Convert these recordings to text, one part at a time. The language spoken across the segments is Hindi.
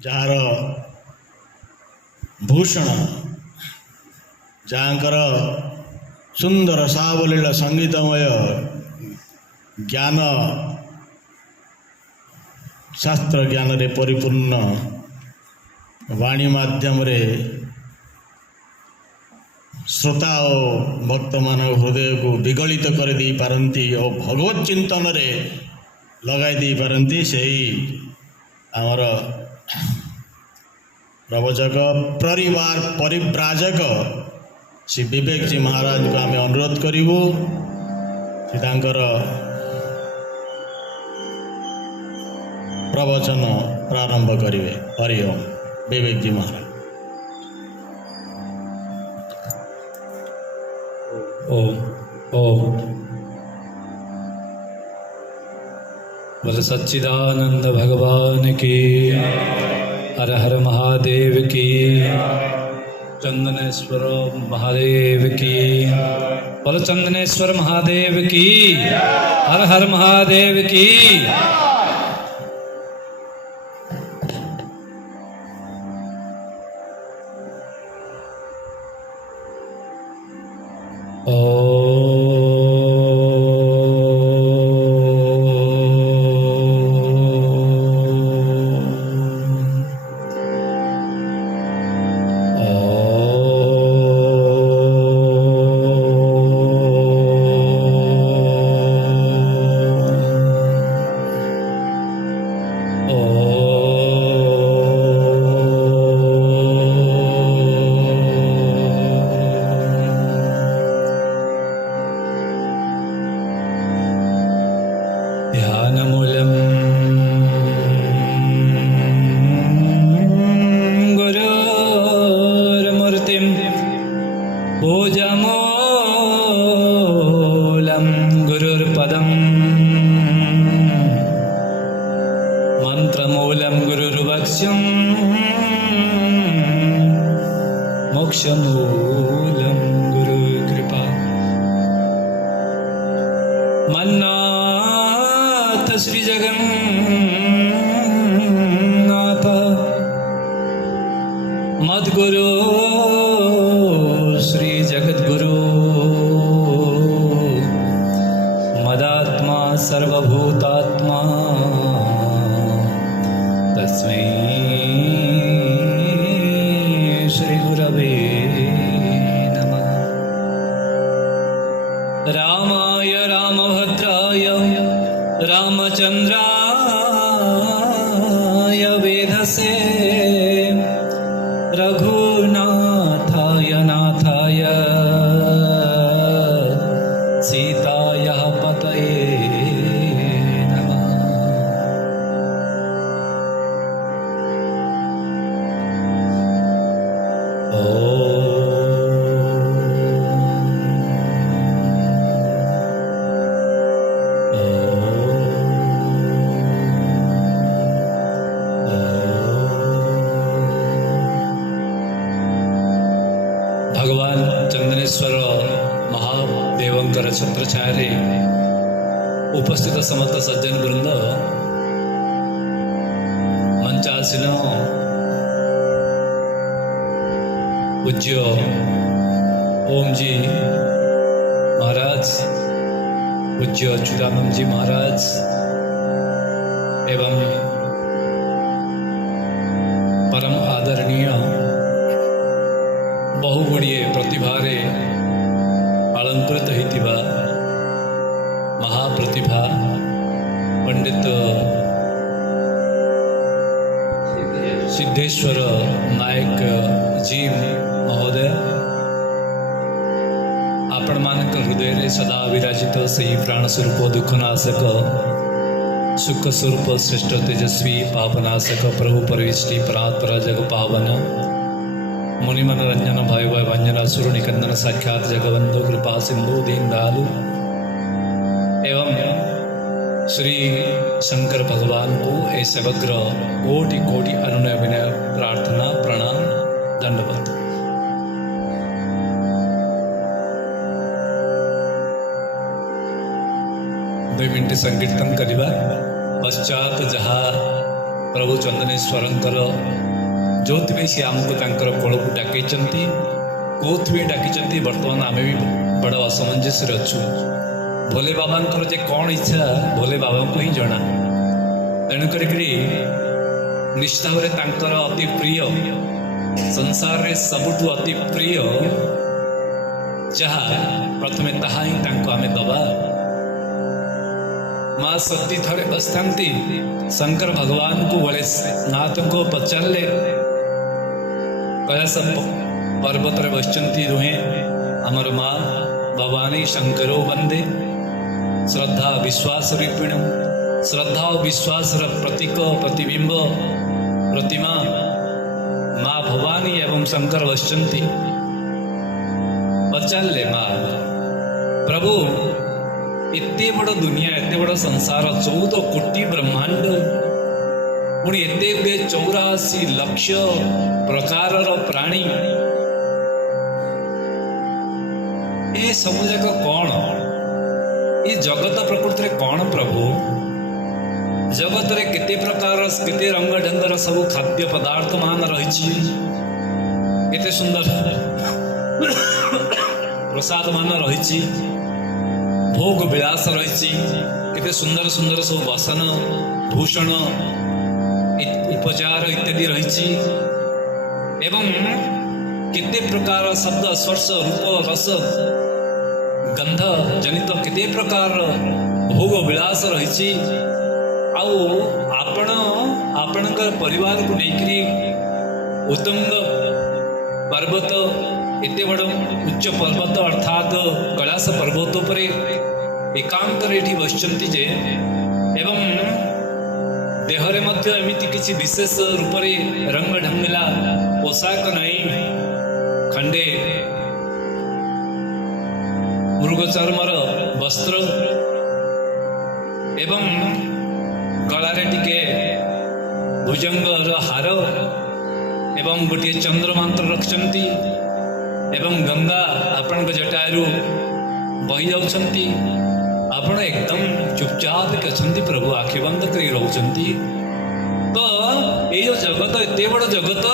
जार भूषण जहाँकर सुंदर सावलील संगीतमय ज्ञान शास्त्र ज्ञान रे परिपूर्ण वाणी माध्यम रे श्रोता और भक्त मान हृदय को विगलित कर दे पारंती और भगवत चिंतन रे लगाई दे पारंती सही आमर प्रवचक परिवार परिव्राजक श्री विवेक जी महाराज को आम अनुरोध करूँ प्रवचन प्रारंभ करेंगे। हरि ओम। विवेक जी महाराज। ओम ओम। बोले सच्चिदानंद भगवान की, हर हर महादेव की, चंदनेश्वर महादेव की, बोले चंदनेश्वर महादेव की, हर हर महादेव की। ध्यानमूलम् गुरुर्मूर्तिं पूजामूलं गुरुर्पदं मन्त्रमूलं गुरुर्वक्ष्यं मोक्षमूलं गुरुकृपा मन्ना श्री जगन्नाथ मद्गुरु श्री जगद्गुरु मदात्मा सर्वभूतात्मा तस्मै श्री गुरवे नमः। रामाय रामभद्राय रामचंद्राय वेधसे रघुनाथाय नाथाय सीतायाः पतये नमः। भगवान चंदनेश्वर महादेवंकर छत्रछाया उपस्थित समस्त सज्जन वृंद मंचासीन पूज्य ओम जी महाराज, पूज्य अच्युतानंद जी महाराज एवं परम आदरणीय बहुगुड़े प्रतिभारे अलंकृत होता महाप्रतिभा पंडित सिद्धेश्वर नायक जी महोदय आपण मानक हृदय सदा विराजित सही प्राणस्वरूप दुखनाशक सुख स्वरूप श्रेष्ठ तेजस्वी पापनाशक प्रभु परविष्टि परात्परा जग पावन मुनिमन रंजन भाई भाई भंजना सुर निकंदन साक्षात जगबंधु कृपा सिंधु दीनदयालु एवं श्री शंकर भगवान को ए समग्र कोटि कोटि अनुनय विनय प्रार्थना प्रणाम दंडवत। दुई मिनट संकीर्तन करवा पश्चात जहाँ प्रभु चंदनेश्वरंकर जो सी आमको तांकर कोलको डाकई कौथि डाकी बर्तमान आम भी बड़ असमंजस अच्छु भोले बाबा जे कौन इच्छा भोले बाबा को ही जना तेणुक निश्चित भाव अति प्रिय संसार रे सबुठु अति प्रिय जहा प्रथमे ताहा ही तांको आमे दबा। माँ सती थरे बसती शंकर भगवान को बड़े नाथ को पचारे कैलास पर्वत रे बसचंती रुहे अमर माँ भवानी शंकरो वंदे श्रद्धा विश्वास रूपिण श्रद्धा और विश्वास प्रतीक प्रतिबिंब प्रतिमा माँ भवानी एवं शंकर बसचंती पचारे माँ प्रभु एते बड़ दुनिया एते बड़ संसार 14 कोटी ब्रह्मांड पुणी एते गुड़े 84 लक्ष प्रकार प्राणी ये सब जाक कौन ये जगत प्रकृति रे कौन प्रभु जगत रे केते प्रकार केते रंग ढंगर सब खाद्य पदार्थ मान रही केते सुंदर प्रसाद मान रही भोग विलास रही केते सुंदर सुंदर सब वसन भूषण उपचार इत्यादि रही एवं केते प्रकार शब्द स्पर्श रूप रस गंध जनित केते प्रकार भोग विलास रही आपण परिवार को लेकरी उत्तुंग पर्वत एते बड़ उच्च पर्वत अर्थात कैलास पर्वत पर एकांत एठी बसचंती जे एवं देहरे मध्य एमिति किछि विशेष रूप रे रंग ढंगला पोशाक नहीं खंडे मृग चर्मर वस्त्र एवं गलारे टिके भुजंगर हार एवं गोटे चंद्रमांत्र रखचंती एवं गंगा आपण जटारू बही जाउछंती आपण एकदम चुपचाप के प्रभु आखि बंद करी रहउछंती। तो ये जो जगत एते बड़ जगत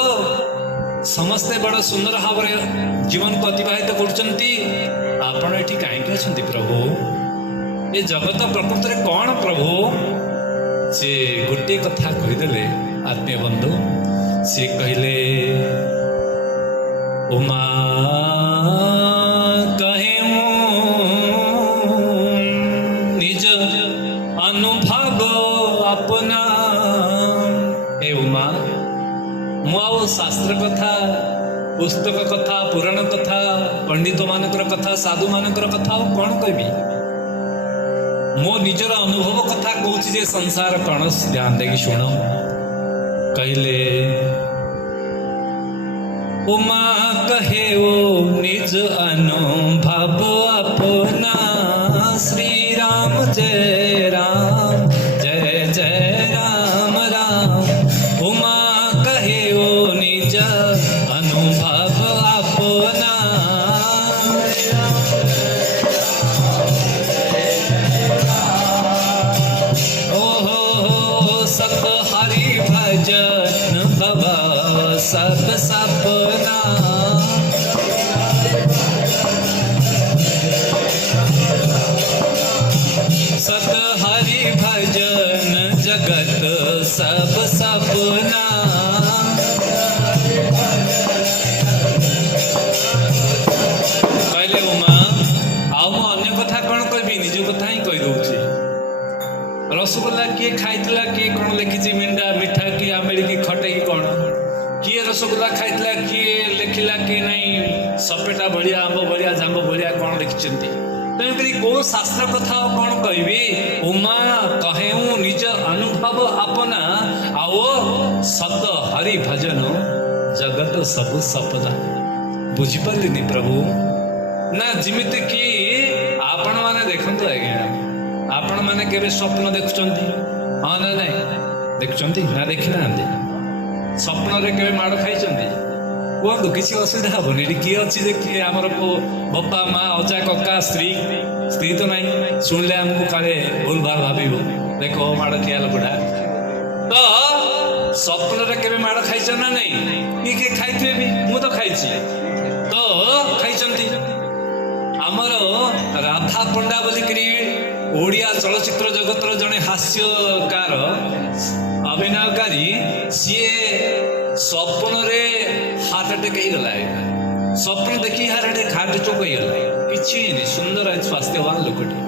समस्ते बड़ सुंदर भाव जीवन को अतिबाहित करछंती आपण एठी काहे अछंती प्रभु ये जगत प्रकृति रे कौन प्रभु से गोटे कथा कहीदेले आत्मीय बंधु से कहले उमा कहे निज अनुभाग अपना हे उमा मु शास्त्र कथा पुस्तक कथा पुराण कथा पंडित मानकर कथा साधु मानकर कथा कौन कहबी मो निजर अनुभव कथा कहूँ जे संसार कौन ध्यान देगी शुण कहले उमा कहे ओ निज अनुभव अपना श्री राम जय राम जय जय राम राम उमा कहे ओ निज अनुभव अपना सत हरि भजन बाबा सब सपना सत हरि भजन जगत सब सपना कहले उमा आ अन्य कथा कौन कहबी निज कथा ही कही दउछि रसगोल्ला किए खाइला किए कौन लिखी मिंडा मिठा कि आमेड़ी की खटे की कौन किए रसगोल्ला खाइला किए लिखिला कि नहीं सपेटा भलिया आंब भलिया जांब भलिया कौन लिखिं तेणुक कौ शास्त्र कथा कौन कहबी उमा कहेऊ निज अनुभव अपना आओ सत हरि भजन जगत सब सपना बुझिपारे प्रभु ना जिमिति कि आपण मैंने देखते आज्ञा आपण मैंने केवे स्वप्न देखुचंती हाँ ना नहीं देखुचंती ना देखी ना स्वप्न रे केवे माड़ खाइचंती कहतु किसी असुविधा हेनी किए अच्छी जे किए आमर बापा माँ अजा कका स्त्री तो नहीं शुणिले आमको काले भूल भाल भाव देख माड़ किया लोकटा तो ସ୍ୱପ୍ନରେ କେବେ ମାଡ଼ ଖାଇଛ ନା ନାଇଁ? କିଏ ଖାଇଥିବେ ବି, ମୁଁ ତ ଖାଇଛି। ତ ଖାଇଛନ୍ତି। ଆମର ରାଧା ପଣ୍ଡା ବୋଲିକିରି ଓଡ଼ିଆ ଚଳଚ୍ଚିତ୍ର ଜଗତର ଜଣେ ହାସ୍ୟକାର ଅଭିନୟକାରୀ, ସିଏ ସ୍ୱପ୍ନରେ ହାର୍ଟ ଆଟାକ୍ ହେଇଗଲା। ସ୍ୱପ୍ନ ଦେଖି ହାର୍ଟ ଚୋକ୍ ହେଇଗଲା, କିଛି ହେଇନି, ସୁନ୍ଦର ସ୍ୱାସ୍ଥ୍ୟବାନ ଲୋକଟି।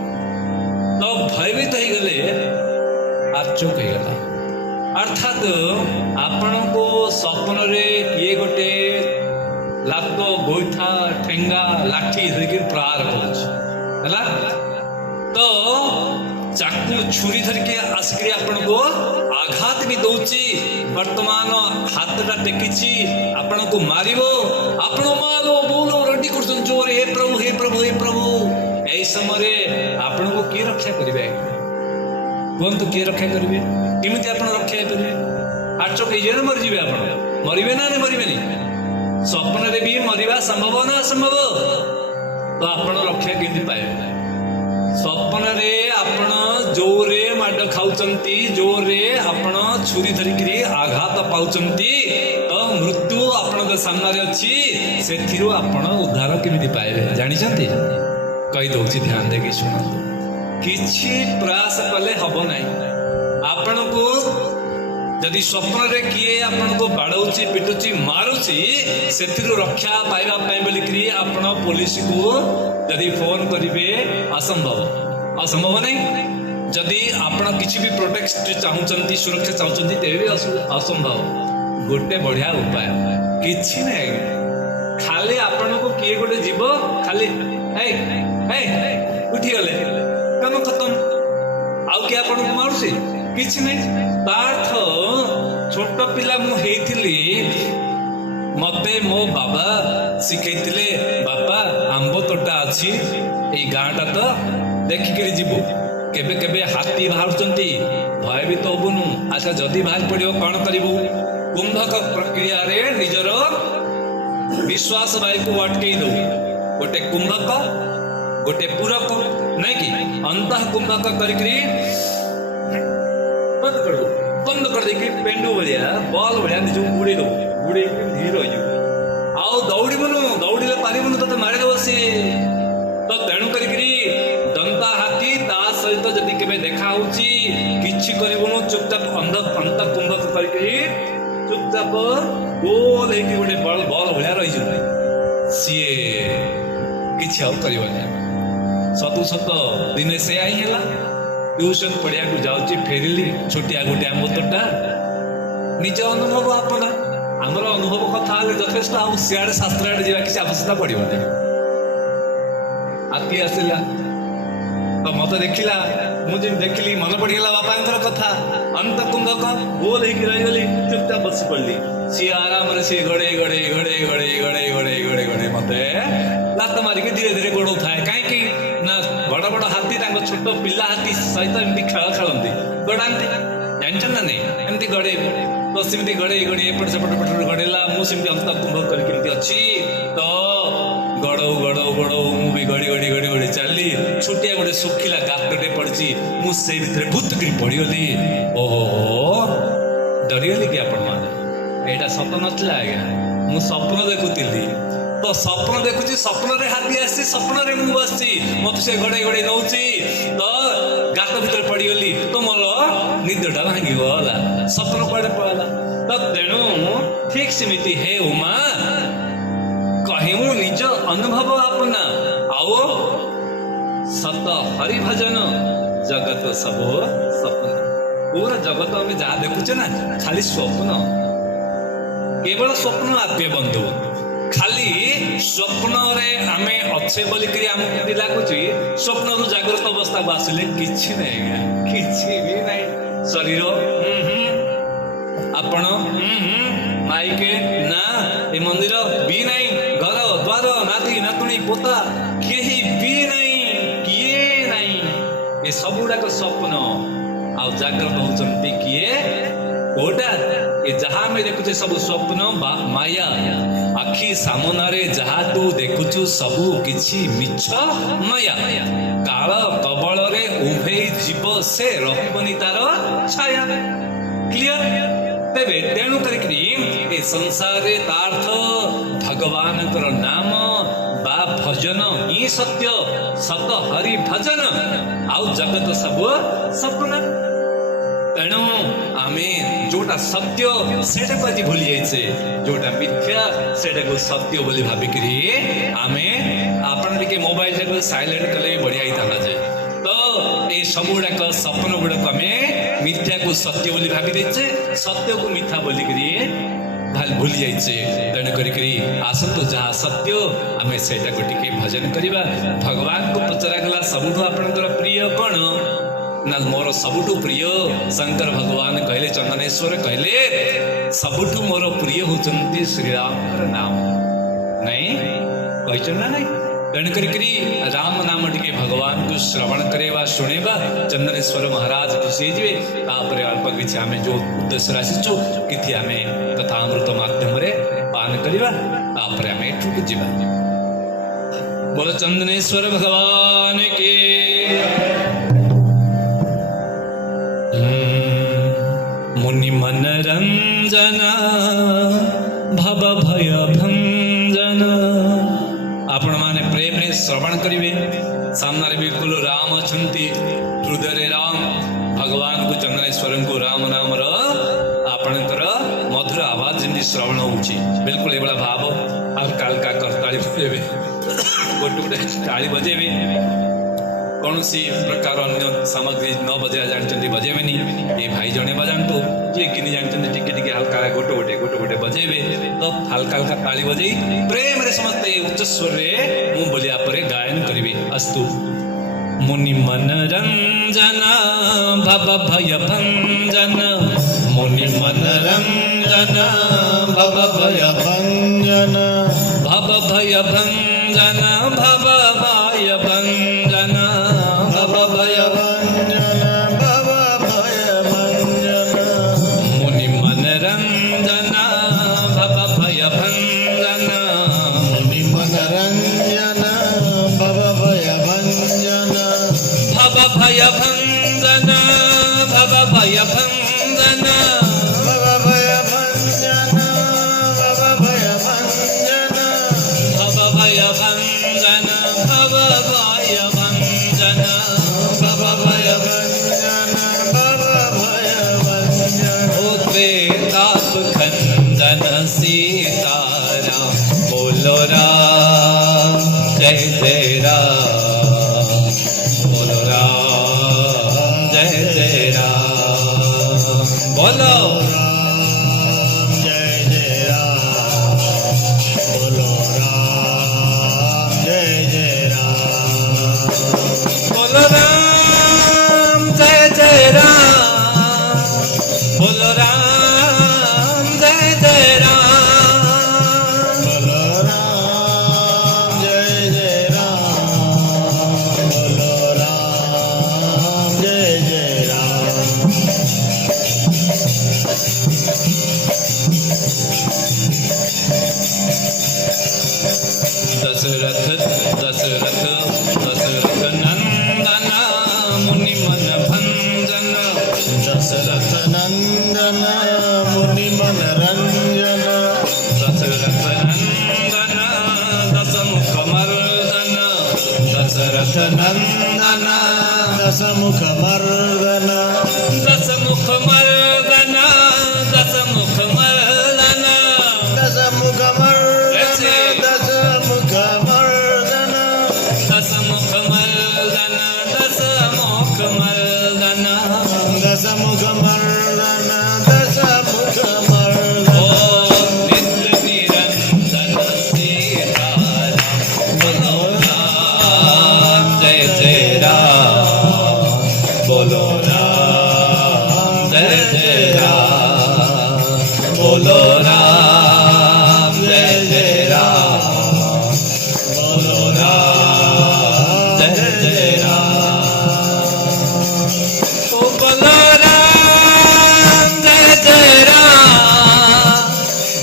ତ ଭୟଭୀତ ହେଇଗଲେ, ହାର୍ଟ ଚୋକ୍ ହେଇଗଲା। ଅର୍ଥାତ୍ ଆପଣଙ୍କୁ ସ୍ୱପ୍ନରେ କିଏ ଗୋଟେ ଲାତ, ଗୋଇଠା, ଠେଙ୍ଗା, ଲାଠି ଧରିକି ପ୍ରହାର କରୁଛି ହେଲା। ତ ଚାକୁ ଛୁରୀ ଧରିକି ଆସିକିରି ଆପଣଙ୍କୁ ଆଘାତ ବି ଦଉଛି। ବର୍ତ୍ତମାନ ହାତଟା ଟେକିଛି, ଆପଣଙ୍କୁ ମାରିବ। ଆପଣ ମାର ବୋଲ ରେଡି କରୁଛନ୍ତି ଜୋରେ, ହେ ପ୍ରଭୁ ହେ ପ୍ରଭୁ ହେ ପ୍ରଭୁ। ଏହି ସମୟରେ ଆପଣଙ୍କୁ କିଏ ରକ୍ଷା କରିବେ? କୁହନ୍ତୁ, କିଏ ରକ୍ଷା କରିବେ? କେମିତି ଆପଣ ରକ୍ଷା ହେଇପାରିବେ? ହାର୍ଟ ହେଇଯିବେ ନା ମରିଯିବେ? ଆପଣ ମରିବେ ନା ମରିବେନି? ସ୍ୱପ୍ନରେ ବି ମରିବା ସମ୍ଭବ ନା ଅସମ୍ଭବ? ତ ଆପଣ ରକ୍ଷା କେମିତି ପାଇବେ? ସ୍ୱପ୍ନରେ ଆପଣ ଜୋରରେ ମାଡ଼ ଖାଉଛନ୍ତି, ଜୋରରେ ଆପଣ ଛୁରୀ ଧରିକିରି ଆଘାତ ପାଉଛନ୍ତି, ତ ମୃତ୍ୟୁ ଆପଣଙ୍କ ସାମ୍ନାରେ ଅଛି। ସେଥିରୁ ଆପଣ ଉଦ୍ଧାର କେମିତି ପାଇବେ ଜାଣିଛନ୍ତି? କହିଦଉଛି, ଧ୍ୟାନ ଦେଇକି ଶୁଣନ୍ତୁ। କିଛି ପ୍ରୟାସ କଲେ ହବ ନାହିଁ। ଆପଣଙ୍କୁ ଯଦି ସ୍ୱପ୍ନରେ କିଏ ଆପଣଙ୍କୁ ବାଡ଼ଉଛି, ପିଟୁଛି, ମାରୁଛି, ସେଥିରୁ ରକ୍ଷା ପାଇବା ପାଇଁ ବୋଲିକିରି ଆପଣ ପୋଲିସକୁ ଯଦି ଫୋନ କରିବେ, ଅସମ୍ଭବ। ଅସମ୍ଭବ ନାହିଁ। ଯଦି ଆପଣ କିଛି ବି ପ୍ରୋଟେକ୍ଟ ଚାହୁଁଛନ୍ତି, ସୁରକ୍ଷା ଚାହୁଁଛନ୍ତି, ତେବେ ବି ଅସମ୍ଭବ। ଗୋଟେ ବଢିଆ ଉପାୟ, କିଛି ନାହିଁ। ଖାଲି ଆପଣଙ୍କୁ କିଏ ଗୋଟେ ଯିବ, ଖାଲି ଉଠିଗଲେ, କାମ ଖତମ। ଆଉ କିଏ ଆପଣଙ୍କୁ ମାରୁଛି? କିଛି ନାହିଁ। ତା ଅର୍ଥ, ଛୋଟ ପିଲା ମୁଁ ହେଇଥିଲି, ମତେ ମୋ ବାବା ଶିଖେଇଥିଲେ, ବାପା ଆମ୍ବ ତୋଟା ଅଛି ଏଇ ଗାଁଟା, ତ ଦେଖିକିରି ଯିବୁ। କେବେ କେବେ ହାତୀ ବାହାରୁଛନ୍ତି, ଭୟଭୀତ ହବୁନୁ। ଆଚ୍ଛା, ଯଦି ବାହାରି ପଡିବ କଣ କରିବୁ? କୁମ୍ଭକ ପ୍ରକ୍ରିୟାରେ ନିଜର ବିଶ୍ୱାସ ବାୟୁକୁ ଅଟକେଇ ଦଉ। ଗୋଟେ କୁମ୍ଭକ, ଗୋଟେ ପୂରକ, ନାଇଁ କି? ଅନ୍ତଃ କୁମ୍ଭକ କରିକିରି ବନ୍ଦ କରିଦେଇକି ପେଣ୍ଡୁ ଭଳିଆ, ବଲ ଭଳିଆ ନିଜକୁ ବୁଡେଇ ଦବୁ। ବୁଡେଇକି ଧୀର ରହିଯିବୁ। ଆଉ ଦୌଡ଼ିବୁନୁ, ଦୌଡ଼ିଲେ ପାରିବୁନୁ, ତତେ ମାରିଦେବ ସିଏ। ତ ତେଣୁ କରିକିରି ଦନ୍ତା ହାତୀ ତା ସହିତ ଯଦି କେବେ ଦେଖା ହଉଛି, କିଛି କରିବୁନୁ, ଚୁପଚାପ ଅନ୍ତ କୁମ୍ଭକ କରିକିରି ଚୁପଚାପ ଗୋଲ ହେଇକି ଗୋଟେ ବଲ ଭଳିଆ ରହିଯିବ। ସିଏ କିଛି ଆଉ କରିବନି। ସତ ଦିନେ ସେୟା ହିଁ ହେଲା। ଟ୍ୟୁସନ ପଢିବାକୁ ଯାଉଛି, ଫେରିଲି, ଛୋଟିଆ ଗୋଟେ ଆମ୍ବ ତୋଟା। ନିଜ ଅନୁଭବ ଆପଣା। ଆମର ଅନୁଭବ କଥା ହେଲେ ଯଥେଷ୍ଟ, ଆଉ ସିଆଡେ ଶାସ୍ତ୍ର ଆଡେ ଯିବା କିଛି ଆବଶ୍ୟକତା ପଡିବନି। ହାତୀ ଆସିଲା, ତ ମତେ ଦେଖିଲା, ମୁଁ ଯେମିତି ଦେଖିଲି ମନେ ପଡିଗଲା ବାପାଙ୍କର କଥା। ଅନ୍ତ କୁମ୍ଭକ ଗୋଲ ହେଇକି ରହିଗଲି, ଚୁପଚାପ ବସି ପଡିଲି। ସିଏ ଆରାମରେ ସିଏ ଗଡେଇ ମତେ ଲାତ ମାରିକି ଧୀରେ ଧୀରେ ଗୋଡଉଥାଏ। କାହିଁକି ନା ବଡ ବଡ ହାତୀ ତାଙ୍କ ଛୋଟ ପିଲା ହାତୀ ସହିତ ଏମିତି ଖେଳ ଖେଳନ୍ତି, ଗୋଡାନ୍ତି, ଜାଣିଛ ନା ନାଇଁ? ଏମିତି ଗଡେଇବେ। ତ ସେମିତି ଗଡେଇ ଏପଟ ସେପଟ ଗଡେଇଲା। ମୁଁ ସେମିତି ଅନ୍ତ କୁମ୍ଭକ କରିକି ଏମିତି ଅଛି। ତ ଗଡଉ ମୁଁ ବି ଗଡି ଚାଲିଲି। ଛୋଟିଆ ଗୋଟେ ଶୁଖିଲା ଗାତଟେ ପଡିଛି, ମୁଁ ସେଇ ଭିତରେ ଭୁତୁକିରି ପଡିଗଲି। ଓହୋ, ଡରିଗଲି କି ଆପଣ ମାନେ? ଏଇଟା ସତ ନଥିଲା ଆଜ୍ଞା, ମୁଁ ସ୍ୱପ୍ନ ଦେଖୁଥିଲି। ତ ସ୍ୱପ୍ନ ଦେଖୁଛି, ସ୍ୱପ୍ନରେ ହାତୀ ଆସିଛି, ସ୍ୱପ୍ନରେ ମୁଁ ବସିଛି, ମତେ ସେ ଗଡେଇ ନଉଛି। ତ ଗାତ ଭିତରେ ପଡିଗଲି। ତ ମୋର ନିଦଟା ଭାଙ୍ଗିଗଲା, ସ୍ୱପ୍ନ କୁଆଡେ ପଳେଇଲା। ତ ତେଣୁ ଠିକ ସେମିତି, ହେ ଉମା, କହିବୁ ନିଜ ଅନୁଭବ ଆପନା, ଆଉ ସତ ହରିଭଜନ ଜଗତ ସବୁ ସ୍ୱପ୍ନ। ପୁରା ଜଗତ ଆମେ ଯାହା ଦେଖୁଛେ ନା, ଖାଲି ସ୍ୱପ୍ନ, କେବଳ ସ୍ୱପ୍ନ ଆପ୍ୟ ବନ୍ଧୁ। ଖାଲି ସ୍ୱପ୍ନରେ ଆମେ ଅଛେ ବୋଲିକିରି ଆମକୁ କେମିତି ଲାଗୁଛି? ସ୍ୱପ୍ନରୁ ଜାଗ୍ରତ ଅବସ୍ଥାକୁ ଆସିଲେ କିଛି ନାହିଁ ଆଜ୍ଞା, କିଛି ବି ନାହିଁ। ଶରୀର ଆପଣ ମାଇକେ ନା, ଏ ମନ୍ଦିର ବି ନାହିଁ, ଘର ଦ୍ୱାର, ନାତି ନାତୁଣୀ ପୋତା କେହି ବି ନାହିଁ, କିଏ ନାହିଁ। ଏ ସବୁ ଗୁଡାକ ସ୍ୱପ୍ନ। ଆଉ ଜାଗ୍ରତ ହଉଛନ୍ତି କିଏ? କୋଉଟା? ଏ ଯାହା ଆମେ ଦେଖୁଛେ ସବୁ ସ୍ୱପ୍ନ ବା ମାୟା। ଆଖି ସାମନାରେ ଯାହା ତୁ ଦେଖୁଛୁ ସବୁ କିଛି ମିଛ ମାୟା। କାଳ କବଳରେ ଉଭେଇ ଯିବ ସେ, ରହିବନି ତାର ଛାୟା। କ୍ଲିୟର? तेरे तेणु करी ए संसार तार्थ भगवान नाम बा भजन ही सत्य सत हरि भजन आउ जगत सब सपना तेणु आमे जोटा सत्य सेटा को भूली जाइछे जोटा मिथ्या सेटा को सत्य बोली भाबिकरी आमे आपण के मोबाइल को साइलेंट कले बढ़िया ही थाना जे तो ए सब गुड़ाक सपन गुड़ाक आमे मिथ्या को सत्य बोली भाबी देछे सत्य को मिथ्या बोली करी भूली जाइछे तेणु करी आसतु जहाँ सत्य आमे सेटा को टिके भजन करिबा भगवान को पचरा गला सबुठु आपनकर प्रिय कोन ना मोर सबुठु प्रिय शंकर भगवान कहले चंदनेश्वर कहले सबुठु मोर प्रिय होचंती श्री राम नाम नहीं कहचन ना नहीं तेणु करी राम नाम टिके भगवान को श्रवण करेवा शुणेबा चंदनेश्वर महाराज खुशी जीवे तापर अल्प किछि आमे जो उद्देश्य रासिछु किछि आमे कथामृत माध्यम रे पान करिबा तापर आमे एठुक जीवा बोल चंदनेश्वर भगवान के मुनि मनरंजन भव भय भंजन आपण माने प्रेम रे श्रवण करिवे सामने रे बिल्कुल राम अछंती हृदय राम भगवान को चंदनेश्वर को राम नाम रो आपणकर मधुर आवाज जिंदी श्रवण होउची बिल्कुल एबला भाव हल्का हल्का करताली बजेबे गोटे गोटे ताली बजेबे कौन सी प्रकार अन्य सामग्री न बजा जानते बजेबेनी ये भाई जने बजातु किए कि जानते टिके टिके हल्का गोटे गोटे बजेबे तो हल्का हल्का ताली बजे प्रेम रे समस्ते उच्च स्वर रे मु बोलिया परे गायन करिवे अस्तु मुनि मनरंजन भव भय भंजन मुनि मनरंजन भव भय भंजन भव भय भंजन भव भय भंजन भव भय भंजन भव भय भंजन मुनि मनरंजन भव भय भंजन मुनि मनरंजन भव भय भंजन भव भय भंजन भव भय भंजन भव भय भंजन भव भय भंजन भव भय भंजन भव भय भंजन भव भय भंजन भव भय भंजन ओ त्रेताप खंडन सीताराम बोलो राम जय जय राम बोलो राम जय जय राम बोलो राम जय जय राम बोलो राम जय जय राम बोलो राम जय जय राम बोलो राम जय जय राम बोलो राम जय जय राम बोलो राम जय जय राम दशरथ दशरथ दशरथ नंदन मुनि मन भंजन दशरथ नंदन मुनि मनरंजन दशरथ नंदन दशमुख मर्दन दशरथ नंदन दशमुख मर्दन दशमुख मर्दन दशमुख मर्दन दशमुख मर्दन दशमुख मर्दन दशमुख मर्दन दशमुख मर्दन दशमुख मर्दन दशमुख मर्दन ओ नित्य निरंजन सीताराम बोलो राम जय जय राम बोलो राम जय जय राम बोलो राम जय जय राम बोलो राम जय जय राम ओ बोलो राम जय जय राम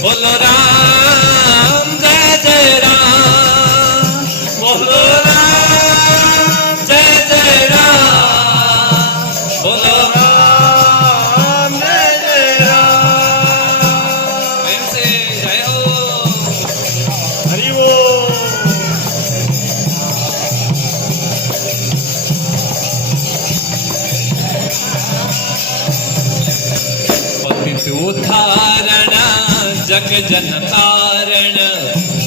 बोलो राम जय जय राम बोलो राम जय जय राम बोलो राम जय जय राम जग जन तारण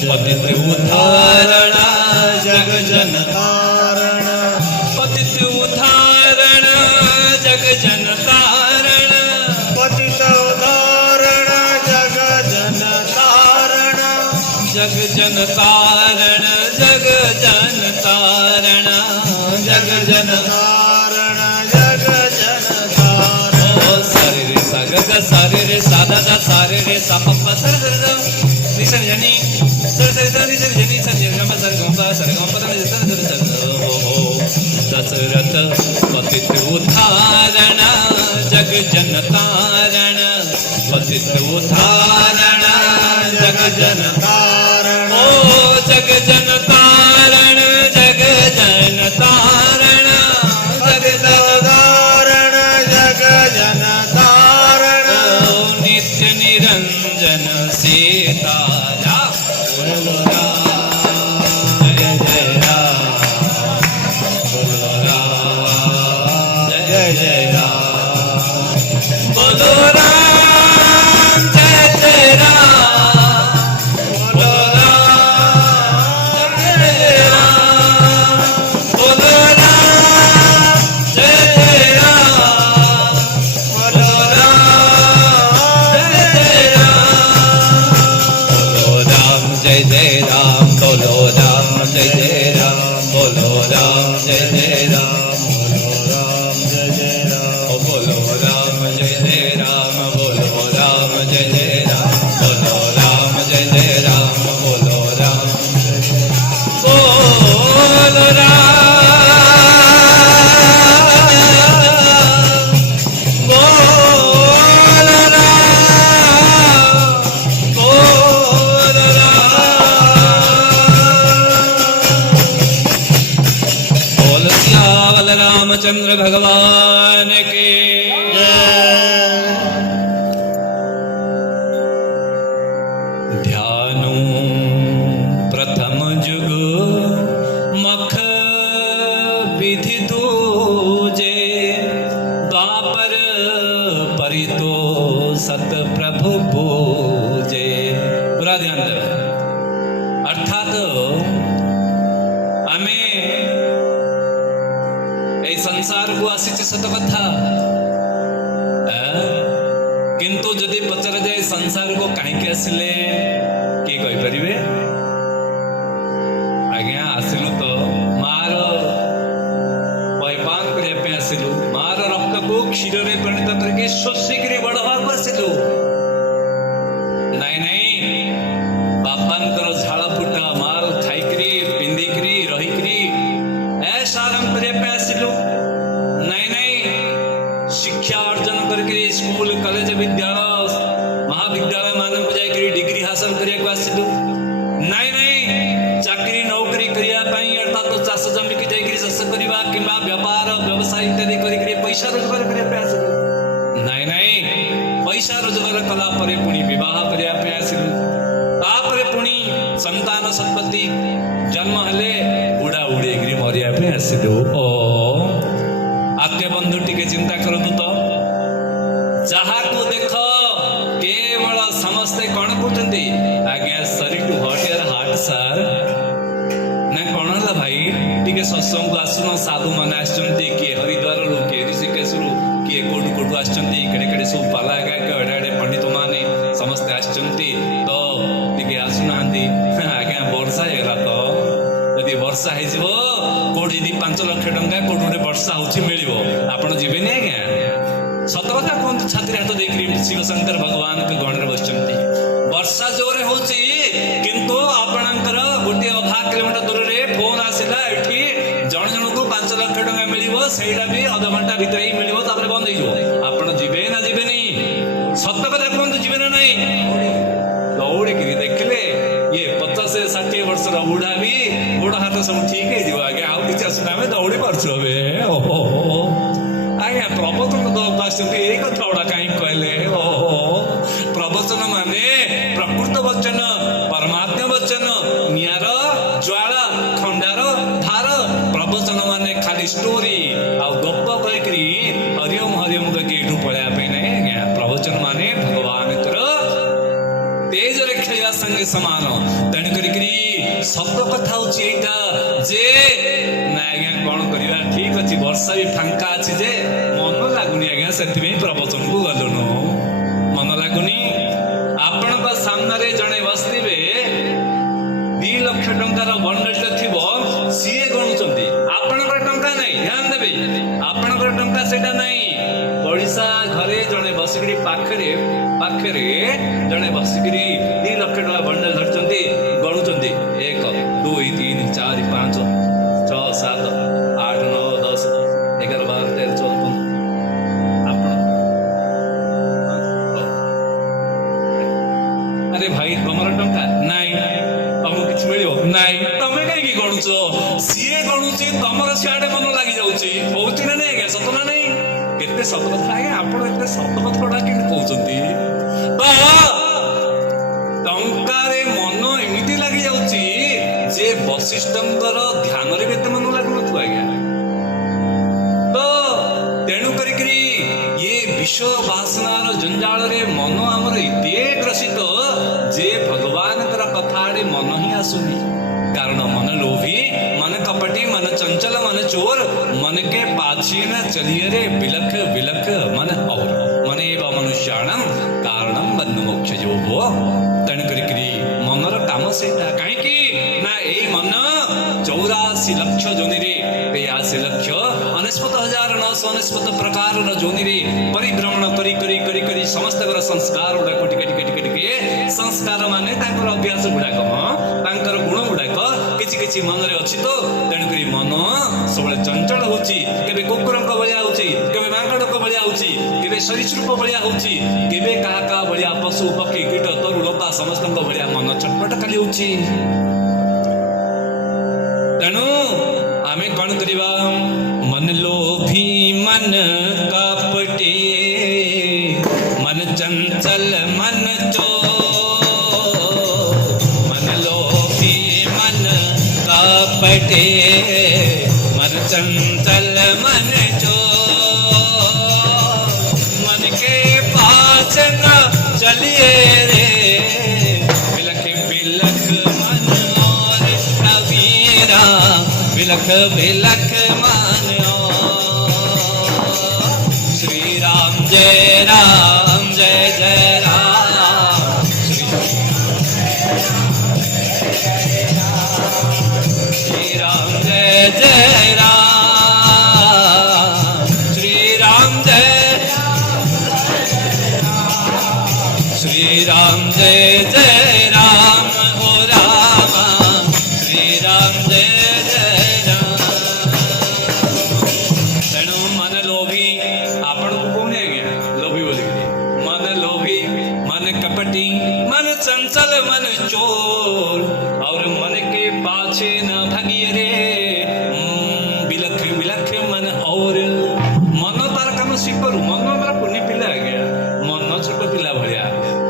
पतित उद्धारण जग जन तारण पतित उद्धारण जग जन तारण पतित उदाहरण जग जन तारण जग जन तारण जग जन तारण जग जन तारण जग जन तारण ओ सारे रे सा ग ग सारे रे सा दा दा सारे रे सा प प स र ग ग नि स नि नि स स स नि स नि नि स नि ग म स र ग म प स र ग म प द नि स र ग ओ हो दशरथ पतित उद्धारण जग जन तारण पतित उद्धारण जग जन तारण ओ जग जन तारण जग जन तारण जग जन उदाहरण जग जन तारण ओ नित्य निरंजन सीतारा बोलो राम जय जय राम बोलो राम जय जय राम बोलो राम जय जय राम बोलो राम जय जय राम बोलो राम जय जय राम बोलो राम जय जय राम बोलो राम जय जय राम बोलो राम जय जय राम बोलो राम जय जय राम बोलो राम जय जय राम बोलो राम जय जय राम बोलो राम जय जय राम बोलो राम बोलो राम बोलो राम बोल सियावल रामचंद्र भगवान के ध्यानु प्रथम जुग मख विधि दूजे द्वापर परितो सत प्रभु पूजे। पूरा ध्यान देवे अर्थात आमे ए संसार को आसीचे सत कथा किंतु जदि पचरा जाए संसार को कहीं आसिले किए कहींपर आज्ञा आसिलु तो मार पैपान करने आसिलु मार रक्त को क्षीर में परिणत करके शोषिक बढ़वा आसिलु नाई नाई बापांकर झाड़ा फुटा मार खाइकरी पिंधिकरी रहीकरी ऐसा आराम करने आसिलु नाई नाई शिक्षा अर्जन करके स्कूल कॉलेज विद्यालय महाविद्यालय मान को जाकर डिग्री हासिल करने को आसिलु नाई नाई चाकरी नौकरी करने अर्थात तो चाष जमी की जाकर चाष करवा कि व्यापार व्यवसाय इत्यादि करके पैसा रोजगार करने आसिलु नाई नाई पैसा रोजगार कला परे पुणी विवाह करने आसिलु तापर पुणी संतान संपत्ति जन्म हेले बुढ़ा उड़ी मरिया आसिलु ओ आत्य बंधु टिके चिंता करतु तो जहा को देख केवल समस्ते कौन कहते आज्ञा सरी टू हॉट यार हार्ट सार ना कौन है भाई टिके सत्संग को आसुन साधु मान आसचंती किए हरिद्वार रु किए ऋषिकेश रु किए कोडु कोडु आसचंती केडे केडे सब पाला गायक एडे एडे पंडित माने समस्ते आसचंती तो टिके आसुनांती आज्ञा वर्षा हेला तो यदि वर्षा है जीवो कोडी दी 5 लाख टंका कोडुडे वर्षा होची मिलिबो आपण जीवेनी आज्ञा सत कथा कहतु छात्री हाथ देख शिव शंकर भगवान के गण बसचंती वर्षा जोरे होची किंतु आपणकर गोटे अधा किलोमीटर दूर रे फोन आसिला एठी जण जण को 5 लाख टंका मिलिबो सेटा भी आधा घंटा भीतर ही मिलिबो तापर बंद हो आपण जीवे ना जीवेनी सत कथा कहतु जीवे ना नहीं दौड़ी गिरी देखले ये 50-60 वर्ष रा बुढ़ा भी गोड़ हाथ सब ठीक है जीव आगे आउ किछ असुना में दौड़ी परछु बे ओहो आज्ञा प्रवचन दब आसते एक कथा गुड़ा कहीं कहले ओहो प्रवचन माने प्रकृत वचन परमात्मा वचन नियार ज्वाला खंडार धार प्रवचन माने खाली स्टोरी आ गप कहकरी हरिओम हरिओम कहके एठू पळिया पे नहीं आज्ञा प्रवचन माने भगवान तेज ପଡ଼ିଆ ସାଙ୍ଗେ ସମାନ। ତେଣୁ କରିକିରି ସତ କଥା ହଉଛି ଏଇଟା ଯେ ନା ଆଜ୍ଞା କଣ କରିବା, ଠିକ ଅଛି ବର୍ଷା ବି ଫାଙ୍କା ଅଛି ଯେ ମନ ଲାଗୁନି ଆଜ୍ଞା, ସେଥିପାଇଁ ପ୍ରବଚନକୁ ଗଲୁନୁ। ମନ ଲାଗୁନି। ଆପଣଙ୍କ ସାମ୍ନାରେ ଜଣେ ବସିଥିବେ, 2 ଲକ୍ଷ ଟଙ୍କାର ବଣ୍ଡଲଟେ ଥିବ, ସିଏ ଗଣୁଛନ୍ତି, ଆପଣଙ୍କର ଟଙ୍କା ନାହିଁ। ଧ୍ୟାନ ଦେବେ, ଆପଣଙ୍କର ଟଙ୍କା ସେଇଟା ନାହିଁ। ପଡ଼ିଶା ଘରେ ଜଣେ ବସିକିରି ପାଖରେ ଜଣେ ବସିକିରି 2 ଲକ୍ଷ ଟଙ୍କା ବଣ୍ଡଲ ଧରିଛନ୍ତି, ଗଣୁଛନ୍ତି। 1 2 3 4 5 6 7 8 9 10 11 12 13 14 ଆପଣ ଆରେ ଭାଇ ତମର ଟଙ୍କା ନାଇଁ, ତମକୁ କିଛି ମିଳିବ ନାଇଁ, ତମେ କାହିଁକି ଗଣୁଛ? ସିଏ ଗଣୁଛି, ତମର ସିଆଡେ ମନ ଲାଗି ଯାଉଛି। ହଉଛି ନା ନାଇଁ ଆଜ୍ଞା, ସତ ନା ନାଇଁ? କେତେ ସତ କଥା ଆଜ୍ଞା, ଆପଣ ଏତେ ସତ କଥା ଗୁଡା କେମିତି କହୁଛନ୍ତି? ଟଙ୍କାରେ ମନ ଏମିତି ଲାଗି ଯାଉଛି ଯେ ବଶିଷ୍ଠଙ୍କର ଧ୍ୟାନରେ ବି ଏତେ ମନ ଲାଗୁନଥିବ ଆଜ୍ଞା। ତ ତେଣୁ କରିକିରି ଇଏ ବିଶ୍ୱ ବାସନାର ଜଞ୍ଜାଳରେ ମନ ଆମର ଏତେ ଗ୍ରସିତ ଯେ ଭଗବାନଙ୍କର କଥା ଆଡେ ମନ ହିଁ ଆସୁନି। कारण मन लोभी, मन कपटी, मन चंचल, मन चोर, मन के पाछे न चलिए रे बिलख बिलख मन और मन एवं मनुष्याणम कारणम बंधु मोक्ष जो हो। तेणु करी मनर काम से कहीं ना यही मन 84 लक्ष जोनि रे 82 लक्ष 69,999 प्रकार जोनि रे परिभ्रमण करी करी करी करी समस्त संस्कार गुड़ाक टिके टिके टिके टिके संस्कार माने तांकर अभ्यास गुड़ाक तांकर गुण गुड़ाक किछि किछि मन रे अछि। तो तेणुक मन सब चंचल होची, केबे कुकुरंक भलिया होची, केबे मांगड़क भलिया होची, केबे सरीसृप भलिया होची, केबे काका भलिया पशु पक्षी कीट तरु लता समस्तंक भलिया मन छटपट खाली होची। तेणु आमे कौन करिबा? मन लोभी, मन कपटी, मन चंचल, मन चोर, मन लोभी, मन कपटी, मन चंचल, मन चोर, मन के पास न चलिए रे बिलख बिलख मन और कबीरा, बिलख बिलख मन श्री राम जय राम जय जय राम, श्री राम जय जय राम, श्री राम जय, श्री राम जय जय राम, ओ राम श्री राम जय जय राम। तेणु मन लोभी, आपण को कौन है गया लोभी बोली, मन लोभी, मन कपटी, मन चंचल, मन चोर, और मन के पाछे न भागिए रे बिलख बिलख मन और मन तार काम शिकरू। मन हमारा पुण्य पिला गया, मन छोट पिला भलिया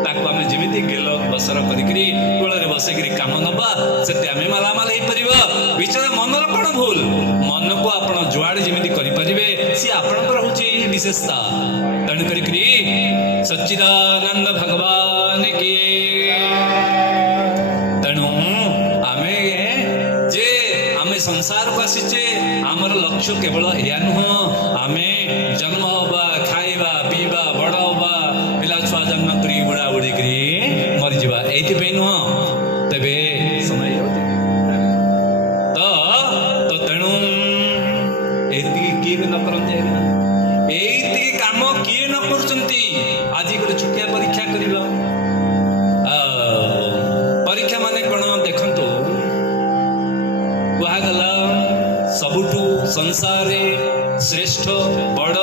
ताको आमे जेमिति गेल बसर करिकरी कोଳରେ बसिकरी काम नबा सेते आमे मालामाल हेई परिबा। विचार मनर कोन भूल? मन को आपण जुआडे जेमिति करि परिबे सी आपणकर होची विशेषता। तेणु करिकरी सच्चिदानंद भगवान की। तेणु आमे जे आमे संसार को आसीचे आमर लक्ष्य केवल एया नुह आमे जन्म होबा, खाइबा, पीबा, बड़ होबा, पिला छुआ जन्म करी बुढ़ा बुढ़ी करी मरी जीवा एथि पे नुह। तबे समय तो तेणु एति किए न करते, एति काम किए न करचंती। आज गोटे छुटिया परीक्षा करिबा, परीक्षा माने कोन देखंतु कुहा गला सबुठू संसार श्रेष्ठ बड़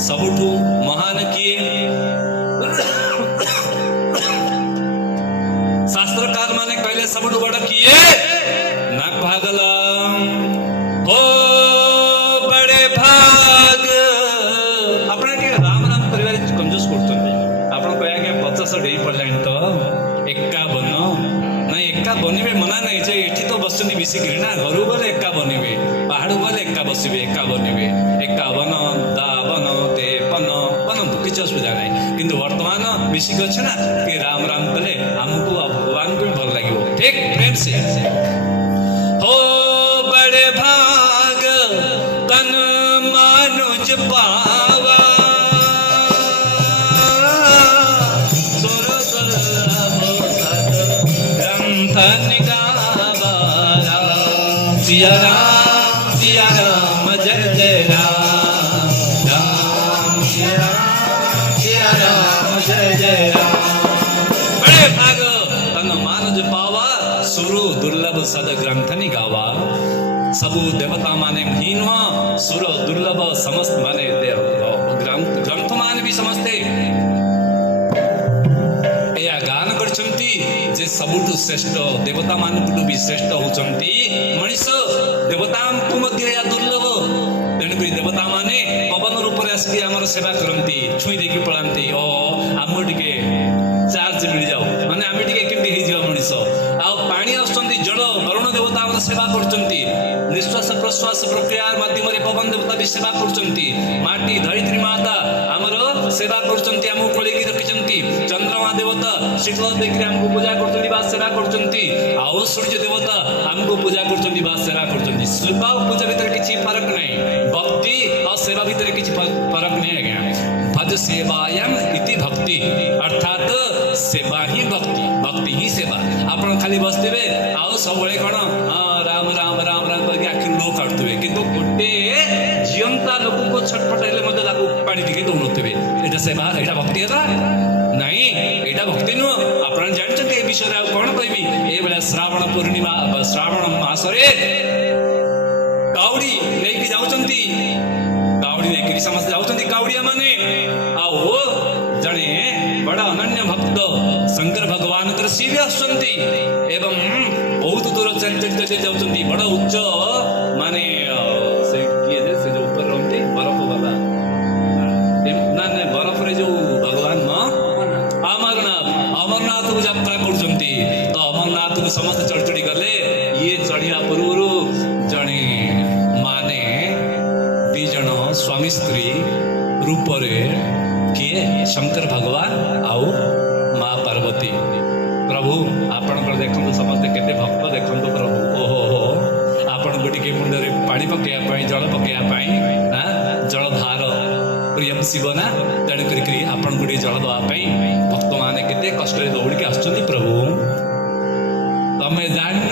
सबुठू महान किए? शास्त्रकार माने कहले सबुठू बड़ किए ना कुहा गला ओ बड़े भाग। आपने के राम राम परिवार कंजूस करछन्ती, आपण कहया के 50 डेई पड़लाइन तो 51 ना 51 बनिबे मना नहीं जे एठी तो बसुनी बेसी घृणा घरु गले 51 बनिबे, पहाड़ गले 51 बसिबे, 51 बनिबे, 51 52 53 बनंतु किछ असुविधा नहीं। किंतु वर्तमान बेसी गछ ना कि राम राम कले हमको प्रेम से हो बड़े भाग तन मानुज पावा सुर दुर्लभ सद ग्रंथ निगावा सिया राम जय जय राम राम सिया राम जय जय राम बड़े भाग तन मानुज पावा सुरु दुर्लभ सद ग्रंथ निगावा सबु देवता माने हीन सुर दुर्लभ समस्त माने ग्रंथ माने भी समस्ते या गान करछंती जे सबुठु श्रेष्ठ देवता मानकुटु भी श्रेष्ठ होचंती मनीष देवता को मध्य या दुर्लभ तेणुकरी देवता माने पवन रूप रे आसी हमर सेवा करंती छुई देकी पळांती ओ आमो टिके चार्ज मिल जाओ माने आमे टिके केमती हे जियो मनीष आ पानी आसुचंती जल वरुण देवता हमर सेवा करचंती निश्वास प्रश्वास प्रक्रिया माध्यम रे पवन देवता भी सेवा करचंती माटी धरित्री माता हमर सेवा करचंती हमो कोलेकी रखिचंती चंद्रमा देवता शीतल देकरी हमको पूजा करचंती बा सेवा करचंती आउ सूर्य देवता हमको पूजा करचंती बा सेवा करचंती सेवा और पूजा भीतर किछि फरक नहीं भक्ति और सेवा भीतर किछि फरक नहीं आज्ञा भज सेवायाम इति भक्ति अर्थात सेवा ही भक्ति भक्ति ही सेवा आपण खाली बसथिबे आउ सबळे कोन राम राम राम राम करके आखिर लोक काढुथिबे किंतु गोटे जीवंता लोक को छटपट हेले मध्ये ताकू पानी टिके दउनथिबे एटा सेवा एटा भक्ति हला नहीं एटा भक्ति नु आपण जानछते ए विषय रे कोन कहबी ए बेला श्रावण पूर्णिमा श्रावण मास रे काउडी लेकी जाउचंती काउडी लेकी समस्त जाउचंती काउडिया माने आओ जणे बड़ा अनन्य भक्त शंकर भगवान कर शिव आसुचंती एवं बहुत दूर चल जाउचंती बड़ा उच्च माने से किए जे से जो ऊपर रहंती बर्फ वाला ना ना बर्फ रे जो भगवान अमरनाथ को यात्रा करचंती तो अमरनाथ को समस्त चढ़चढ़ी गले ये चढ़िया पूर्व जणे माने दी जण स्वामी स्त्री रूप रे किए शंकर भगवान आउ माँ पार्वती प्रभु आपणकर देखंतु समस्त केते भक्त देखंतु प्रभु ओहो हो आपण गोटिके मुंडरे पानी पकेया पाई जल पकेया पाई जल धार प्रियम शिवना तेणु करी आपण गोटे जल दवा पाई भक्त माने केते कष्ट रे दौड़ी आसुचंती प्रभु तमे जान्न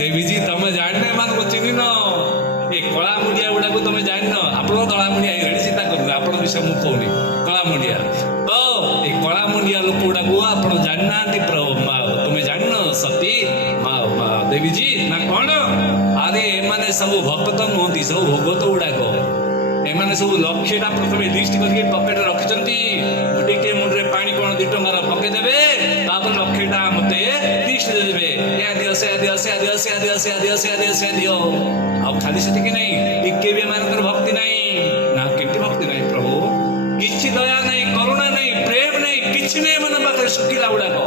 देवी जी तमे जान्ने मान को चिन्हिन ए कला मुंडिया गुडा को तमे जान्न आपण कला मुंडिया रेडी चिंता करू आपण विषय मु कहूनी कला मुंडिया तो ए कला मुंडिया लोक गुडा को आपण जाननांती तुमे जान्न सती माँ देवी जी ना कौन अरे एमाने सब भक्त नुहति सब भोगत गुड़ाक एमाने सब लक्षेटा प्रथम लिस्ट करके पकेट रखिचंती गोटे मुंडरे पानी कौन 2 टंकार पके देबे तापर लक्षेटा मते लिस्ट दे देबे या दियो से दियो से दियो से दियो से दियो से दियो से दियो आ खाली सेति के नहीं टिके भी मानकर भक्ति नहीं ना केति भक्ति नहीं प्रभु किछि दया नहीं करुणा नहीं प्रेम नहीं किछि नहीं मन पाखे सुखिला गुड़ाक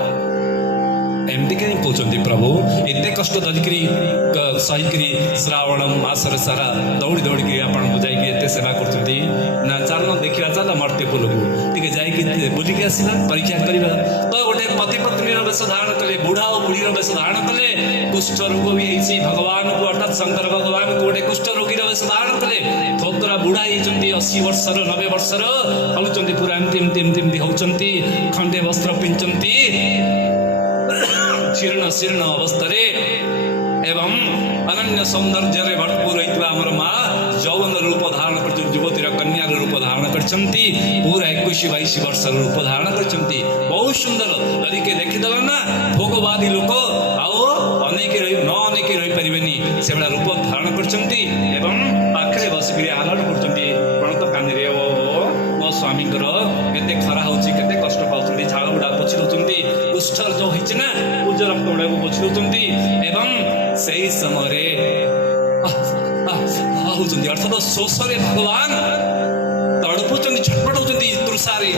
एमती कहीं कहते प्रभु एत कष्ट धरिकी सहीकरी श्रावण मासर सारा दौड़ी दौड़ी आप जाइए सेवा करते ना चल देखा चल मर्त्यपुर को जाइए बुलिक आसवा परीक्षा करवा तो गोटे पति पत्नी वेश धारण कले बुढ़ा और बुढ़ी वेश धारण कले कुष्ठ रोग भी होती भगवान को अर्थात शंकर भगवान को गोटे कुष्ठ रोगी वेश धारण कले थोकरा बुढ़ा होती 80 वर्षर 90 वर्षर चलुंट पूरा एमती होती खंडे वस्त्र पिंधती शीर्ण शीर्ण अवस्था एवं अनन्य सौंदर्य भरपूर होता आमर माँ यौवन रूप धारण कर युवती कन्या रूप धारण कर पूरा 21-22 वर्ष रूप धारण कर बहुत सुंदर यदि के देखीदेल ना भोगवादी लोक आओ अनेक न अनेक रही पारे से रूप धारण कर पाखे बसिक आलट कर कानी मो स्वामी के खरा होते कष्ट पाँच झाड़ गुड़ा पोछि दौरान कुष्ठ जो होती ना पूज रक्त गुड़ा को पोछि दौरान एवं से समय होती अर्थात शोषरे भगवान तड़पुचंती छटपट होती तृषारे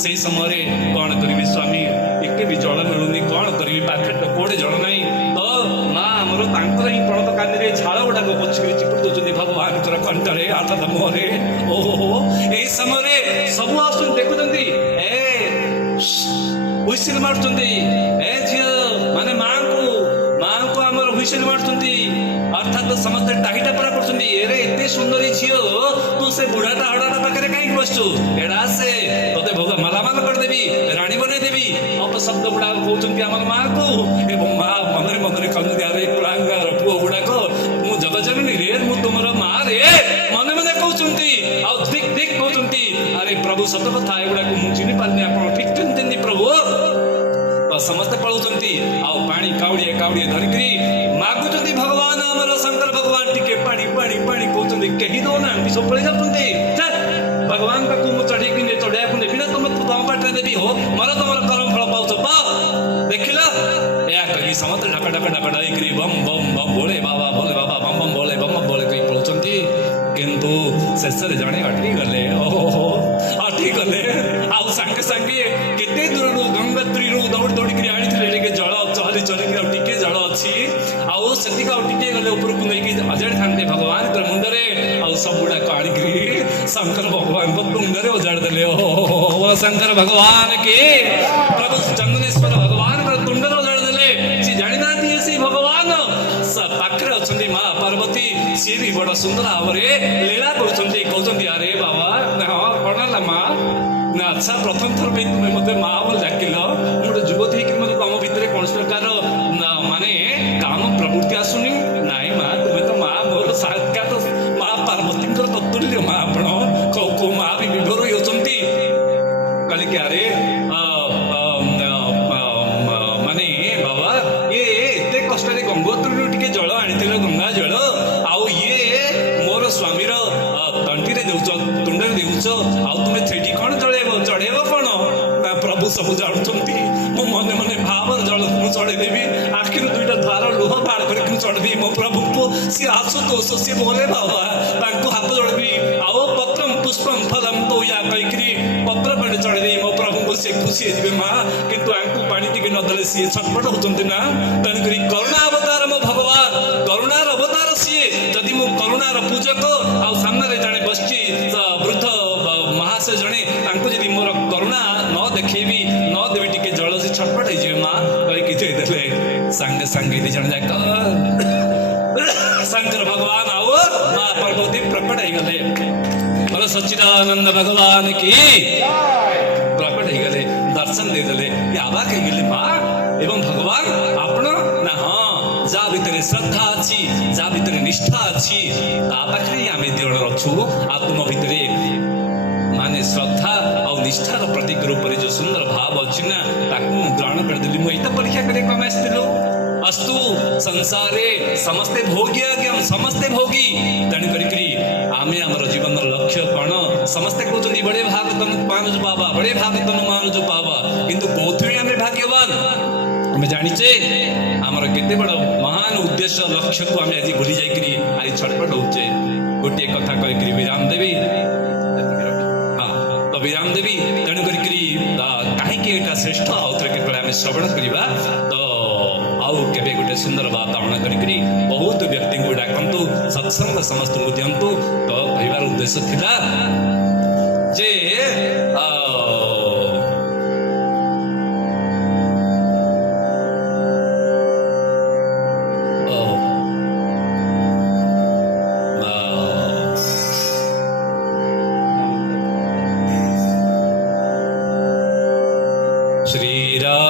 से समय कौन करी स्वामी एक भी जल मिलूनी कौन करी पाखे कोड़े जल ना तो माँ आमर ही पणत कानी झाड़ गुड़ा को पोछिक चिपुड़ दौरान भगवान कंठरे अर्थात मुहरे ओहो यही समय सब आस देखुं हुइसिल मारुचंती ए झियो माने मां को କୋଶ୍ଚିନ୍ ମାରୁଛନ୍ତି, ଅର୍ଥାତ୍ ସମସ୍ତେ ଟାହିଟା ପରା କରୁଛନ୍ତି, ଏରେ ଏତେ ସୁନ୍ଦରୀ ଝିଅ ତୁ ସେ ବୁଢାଟା ହଡାଟା ପାଖରେ କାହିଁକି ବସିଛୁ, ଏଡା ଆସେ ତତେ ଭୋଗ ମାଲାମାଲ କରିଦେବି, ରାଣୀ ବନେଇଦେବି। ଅପଶବ୍ଦ ଗୁଡାକ କହୁଛନ୍ତି ଆମର ମାକୁ, ଏବଂ ମା ମନରେ ମନରେ କହୁଛନ୍ତି ଆରେ କୁଳାଙ୍ଗାର ପୁଅ ଗୁଡାକ ମୁଁ ଜଗଜନନୀ ରେ, ମୁଁ ତୁମର ମା ରେ, ମନେ ମନେ କହୁଛନ୍ତି ଆଉ ଠିକ ଠିକ କହୁଛନ୍ତି। ଆରେ ପ୍ରଭୁ ସତ କଥା, ଏଗୁଡାକୁ ମୁଁ ଚିହ୍ନି ପାରିନି, ଆପଣ ଠିକ ଚିହ୍ନିଛନ୍ତି ପ୍ରଭୁ। ସମସ୍ତେ ପଳଉଛନ୍ତି ଆଉ ପାଣି କାଉଡ଼ିଏ କାଉଡ଼ିଏ ଧରିକିରି ମାଗୁଛନ୍ତି ଭଗବାନ ଆମର ଶଙ୍କର ଭଗବାନ ଟିକେ ପାଣି ପାଣି ପାଣି କହୁଛନ୍ତି, କେହି ଦଉନାହାନ୍ତି, ସବୁ ପଳେଇ ଯାଉଛନ୍ତି। ଭଗବାନ ପାଖକୁ ମୁଁ ଚଢେଇକି ଚଢେଇବାକୁ ନେବି ନା ତମ ତମ ପାଟରେ ଦେବି, ହୋ ମର ତମର କରମ ଫଳ ପାଉଛ ପା, ଦେଖିଲ ଏହା କହିକି ସମସ୍ତେ ଢାକା ଢାକା ଢାକା ଢାଇକିରି ବମ୍ ବମ୍ ବମ୍ ଭୋଳେ ବାବା ଭୋଲେ ବାବା ବମ୍ ବମ୍ ଭୋଳେ ବମ୍ ବମ୍ ଭୋଳେ କହି ପଳଉଛନ୍ତି। କିନ୍ତୁ ଶେଷରେ ଜଣେ ଅଟକି ଗଲେ, ଓହୋ ଅଟକି ଗଲେ, ଆଉ ସାଙ୍ଗେ ସାଙ୍ଗେ କେତେ ଦୂରରୁ ଗଙ୍ଗୋତ୍ରୀରୁ ଦୌଡ଼ି ଦୌଡ଼ିକିରି ଆଣିଥିଲେ ଟିକେ ଜଳ, ଚହଲି ଚହଲିକି ଆଉ ଟିକେ ଜଳ ଅଛି, ଆଉ ସେତିକି ଆଉ ଟିକେ ଗଲେ ଉପରକୁ ନେଇକି ଅଜାଡ଼ିଥାନ୍ତେ ଭଗବାନଙ୍କର ମୁଣ୍ଡରେ, ଆଉ ସବୁଗୁଡାକ ଆଣିକିରି ଶଙ୍କର ଭଗବାନଙ୍କ ତୁଣ୍ଡରେ ଓଜାଡ଼ି ଦେଲେ। ଓହୋ ଶଙ୍କର ଭଗବାନ କି, ପ୍ରଭୁ ଚନ୍ଦନେଶ୍ୱର ଭଗବାନଙ୍କର ତୁଣ୍ଡରେ ଓଜାଡ଼ି ଦେଲେ। ସିଏ ଜାଣିନାହାନ୍ତି ସେ ଭଗବାନ ପାଖରେ ଅଛନ୍ତି ମା ପାର୍ବତୀ, ସିଏ ବି ବଡ ସୁନ୍ଦର ଭାବରେ ଲୀଳା କରୁଛନ୍ତି, କହୁଛନ୍ତି ଆରେ ବାବା ହଁ କଣ ହେଲା ମା ନା, ଆଚ୍ଛା ପ୍ରଥମ ଥର ପାଇଁ ତୁମେ ମତେ ମା ବୋଲି ଡାକିଲ, ମୁଁ ଗୋଟେ ଯୁବତୀ ହେଇକି ମତେ ତମ ଭିତରେ କୌଣସି ପ୍ରକାର ମାନେ କାମ ପ୍ରବୃତ୍ତି ଆସୁନି। ନାଇଁ ମା, ତୁମେ ତ ମା ମୋର ସାକ୍ଷାତ ମା ପାର୍ବତୀଙ୍କର ତତ୍ତୁଲ୍ୟ ମା, ଆପଣ କୋଉ ମା ବି ବିଭୋର ହେଉଛନ୍ତି। କହିଲେ କି ଆରେ ମାନେ ବାବା ଇଏ ଏତେ କଷ୍ଟରେ ଗଙ୍ଗୋତ୍ରୀରୁ ଟିକେ ଜଳ ଆଣିଥିଲେ, ଗଙ୍ଗା ଜଳ, ଆଉ ଇଏ ମୋର ସ୍ୱାମୀର ତଣ୍ଟିରେ ଦେଉଛ, ତୁଣ୍ଡରେ ଦେଉଛ, ଆଉ ତୁମେ ସେଠି କଣ ଚଢେଇବ କଣ ନା, ପ୍ରଭୁ ସବୁ ଜାଣୁଛନ୍ତି। ମୁଁ ମନେ ମନେ ଭାବର ଜଳ ମୁଁ ଚଢେଇଦେବି, ଆଖିରୁ ଦୁଇଟା ଧାର ଲୁହ ବାହାର କରିକି ମୁଁ ଚଢେଇଦେବି ମୋ ପ୍ରଭୁଙ୍କୁ। ସିଏ ଆସୁତୋଷ, ସିଏ ବୋଲେ ବାବା, ତାଙ୍କୁ ହାତ ଯୋଡ଼ିବି, ଆଉ ପତ୍ରମ୍ ପୁଷ୍ପମ୍ ଫଲମ୍ ତୋୟା କହିକିରି ପତ୍ର ପାଣି ଚଢେଇଦେବି ମୋ ପ୍ରଭୁଙ୍କୁ, ସେ ଖୁସି ହେଇଯିବେ ମା। କିନ୍ତୁ ଆଙ୍କୁ ପାଣି ଟିକେ ନଦେଲେ ସିଏ ଛଟପଟ ହଉଛନ୍ତି ନା, ତେଣୁକରି କରୁଣା ଅବତାର ମୋ ଭଗବାନ, କରୁଣାର ଅବତାର ସିଏ। ଯଦି ମୁଁ କରୁଣାର ପୂଜକ, ଆଉ ସାମ୍ନାରେ ଜଣେ ବସିଛି ବୃଦ୍ଧ ମହାଶୟ ଜଣେ, ତାଙ୍କୁ ଯଦି ମୋର କରୁଣା ନ ଦେଖେଇବି, ନ ଦେବି ଟିକେ ଜଳ, ସେ ଛଟପଟ ହେଇଯିବେ ମା କହିକି ଦେଇଦେଲେ। ସାଙ୍ଗେ ସାଙ୍ଗେ ଦି ଜଣ ଯାକ ଶଙ୍କର ଭଗବାନ ଆଉ ମା ପାର୍ବତୀ ପ୍ରକଟ ହେଇଗଲେ। ମୋର ସଚ୍ଚିଦାନନ୍ଦ ଭଗବାନ କି ପ୍ରକଟ ହେଇଗଲେ, ଦର୍ଶନ ଦେଇଦେଲେ। ଅବାକ ହେଇଗଲେ ମା ଏବଂ ଭଗବାନ ଆପଣ ନା, ହଁ ଯାହା ଭିତରେ ଶ୍ରଦ୍ଧା ଅଛି, ଯାହା ଭିତରେ ନିଷ୍ଠା ଅଛି, ତା ପାଖରେ ଆମେ ଦି ଜଣ ଅଛୁ। ଆଉ ତୁମ ଭିତରେ ମାନେ ଶ୍ରଦ୍ଧା ଆଉ ନିଷ୍ଠାର ପ୍ରତୀକ ରୂପରେ ଯୋଉ ସୁନ୍ଦର ଭାବ ଅଛି ନା, ତାକୁ ମୁଁ ଗ୍ରହଣ କରିଦେଲି। ମୁଁ ଏଇଟା ପରୀକ୍ଷା କରିବାକୁ ଆମେ ଆସିଥିଲୁ। ଅସ୍ତୁ ସଂସାରେ ସମସ୍ତେ ଭୋଗୀ, ଆଜ୍ଞା ସମସ୍ତେ ଭୋଗୀ, ତେଣୁ କରିକିରି ଆମେ ଆମର ଜୀବନର ଲକ୍ଷ୍ୟ କଣ? ସମସ୍ତେ କହୁଛନ୍ତି ବଡେ ଭାଗତନ ମାନୁଛୁ ବାବା, ବଡେ ଭାଗତନ ମାନୁଛୁ ବାବା, କିନ୍ତୁ କୋଉଥିରେ ଆମେ ଭାଗ୍ୟବାନ? ଆମେ ଜାଣିଛେ ଆମର କେତେ ବଡ ମହାନ ଉଦ୍ଦେଶ୍ୟ, ଲକ୍ଷ୍ୟକୁ ଆମେ ଆଜି ଭୁଲି ଯାଇକିରି ଆଜି ଛଟପଟ ହଉଛେ। ଗୋଟିଏ କଥା କହିକିରି ବିରାମ ଦେବି, ବିରାମ ଦେବି। ତେଣୁ କରିକିରି କାହିଁକି ଏଇଟା ଶ୍ରେଷ୍ଠ, ଆଉ ଥରେ କେତେବେଳେ ଆମେ ଶ୍ରବଣ କରିବା, ତ ଆଉ କେବେ ଗୋଟେ ସୁନ୍ଦର ବାତାବରଣ କରିକିରି ବହୁତ ବ୍ୟକ୍ତିଙ୍କୁ ଡାକନ୍ତୁ, ସତ୍ସଙ୍ଗ ସମସ୍ତଙ୍କୁ ଦିଅନ୍ତୁ। ତ କହିବାର ଉଦ୍ଦେଶ୍ୟ ଥିଲା ଯେ श्री राम